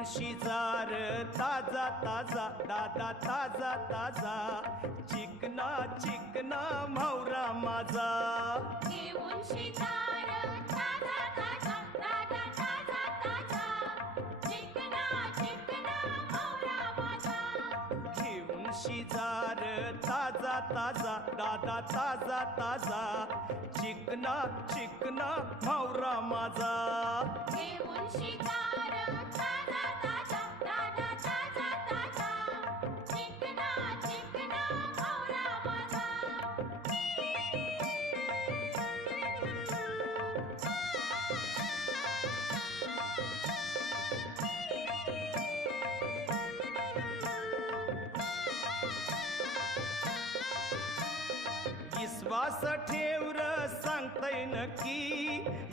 घेऊन शिजार ताजा ताजा दादा ताजा ताजा चिकना चिकना म्हावरा माझा घेऊन शिजार ताजा ताजा दादा ताजा ताजा चिकना चिकना म्हावरा माझा घेऊन शिजार ताजा ताजा दादा ताजा ताजा चिकना चिकना म्हावरा माझा घेऊन शिकार ताजा ताजा दादा ताजा ताजा चिकना चिकना म्हावरा माझा विश्वास ठेव र सांगतय नक्की